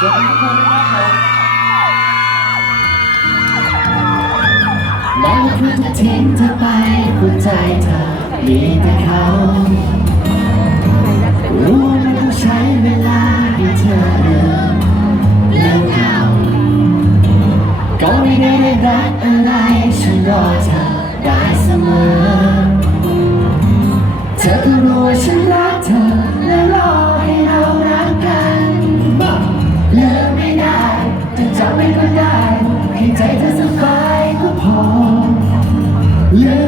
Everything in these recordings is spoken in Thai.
สวัสดีทุกคนนะครับผมแม้ว่าเธอจะทิ้งเธอไปหัวใจเธอมีแต่เขารู้ว่ามันต้องใช้เวลาให้เธอเลือกเลือกเอาก็ไม่ได้ได้รักอะไรฉันรอเธอได้เสมอ เธอก็รู้ว่าฉันรักเธอและรอให้เรารักกัน เ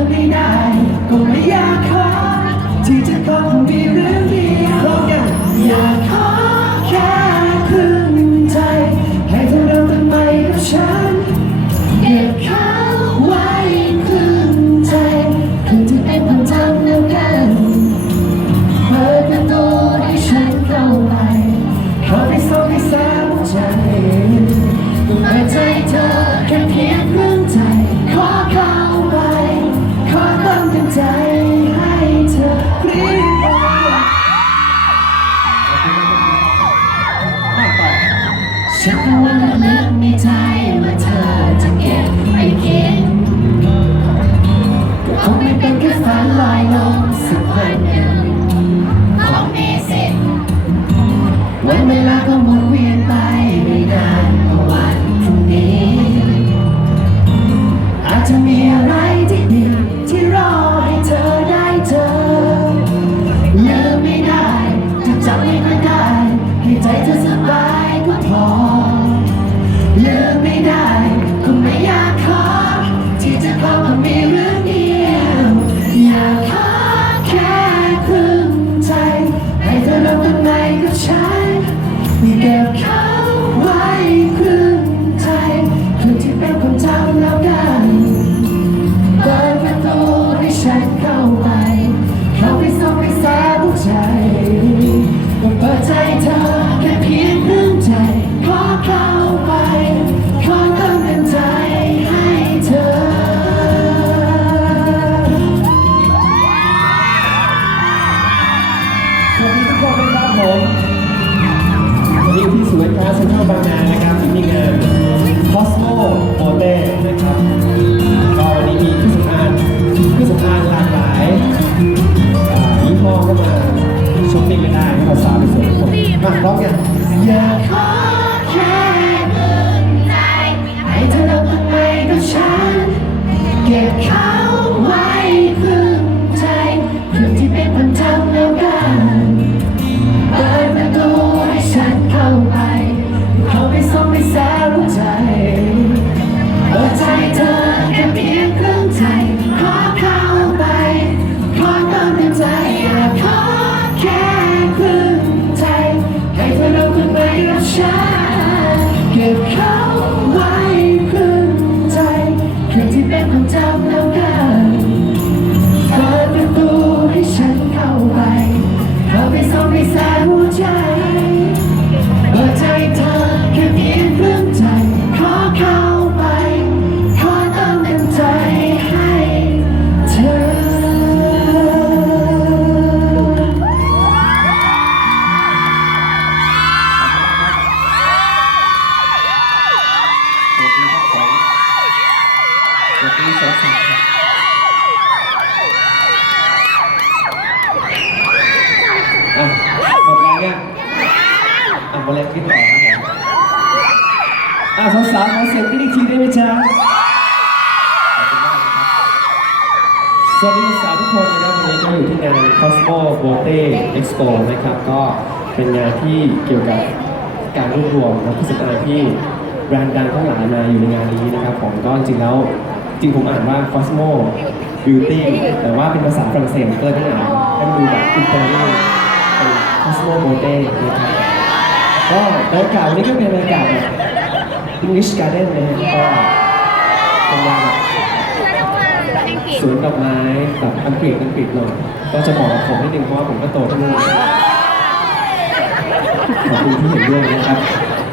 นึกในใจว่าเธอารเซ็นทรัลบางนานะครับที่มีงาน Cosmo o t e นะครับก็วันนี้มีเครื่องสำอางเครื่องสำอางหลากหลายยี่ห้อก็มาช้อปปิ้งกันได้ให้เราสาวไปสวนผมมาร้องกันอย่า อะหมดแรงขึ้นต่อครับอะสาวสาวๆขอเสียงกันอีกทีได้ไหมจ๊ะขอบคุณมาสวัสดีสาวทุกคนนะครับวันนี้ก็อยู่ที่งาน Cosmo Bote Expo นะครับ ก็เป็นงานที่เกี่ยวกับการรวบรวมนักพิสดารที่แบรนด์ดังทั้งหลายมาอยู่ในงานนี้นะครับผมก็จริงแล้วจริงผมอ่านว่า Cosmo Beauty แต่ว่าเป็นภาษาฝรั่งเศสก็เลยต้องอ่านให้มันดูแบบอินเตอร์เป็น Cosmo Bote นะครับ ก็บรรยากาศวันนี้ก็เป็นบรรยากาศแบบ English Garden นะฮะก็เป็นงานแบบสวนดอกไม้แบบอังกฤษอังกฤษหน่อยก็จะบอกกับผมนิดนึงเพราะว่าผมก็โตที่นู่นขอบคุณที่เห็นด้วยนะครับ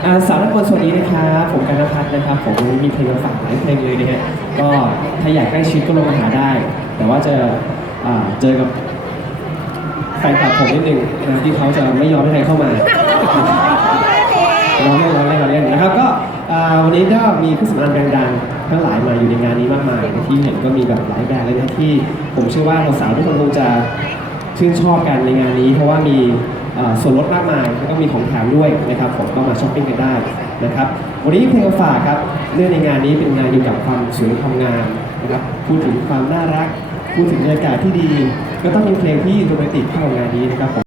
อาสาวนักบอลสวัสดีนะครับ ผมกันพัฒน์นะครับผมมีเพลงมาฝากหลายเพลงเลยนะฮะก็ถ้าอยากใกล้ชิดก็ลงมาหาได้ แต่ว่าจะเจอกับแฟนคลับผมนิดนึงนะที่เขาจะไม่ยอมให้ใครเข้ามา เราเล่นเราเล่นเราเล่นนะครับก็อ่าวันนี้ก็มีผู้สำอางแบรดังๆทั้งหลายมาอยู่ในงานนี้มากมายที่เห็นก็มีแบบหลายแบรนด์เลยนะที่ผมเชื่อว่าเราสาวทุกคนคงจะชื่นชอบกันในงานนี้ เพราะว่ามีอ่าส่วนลดมากมายแล้วก็มีของแถมด้วยนะครับผมก็มาช้อปปิ้งกันได้นะครับวันนี้เพลงฝากครับเนื่องในงานนี้เป็นงานเกี่ยวกับความสวยความงามนะครับพูดถึงความน่ารัก พูดถึงบรรยากาศที่ดี ก็ต้องมีเพลงที่โรแมนติกเข้ามางานนี้นะครับผม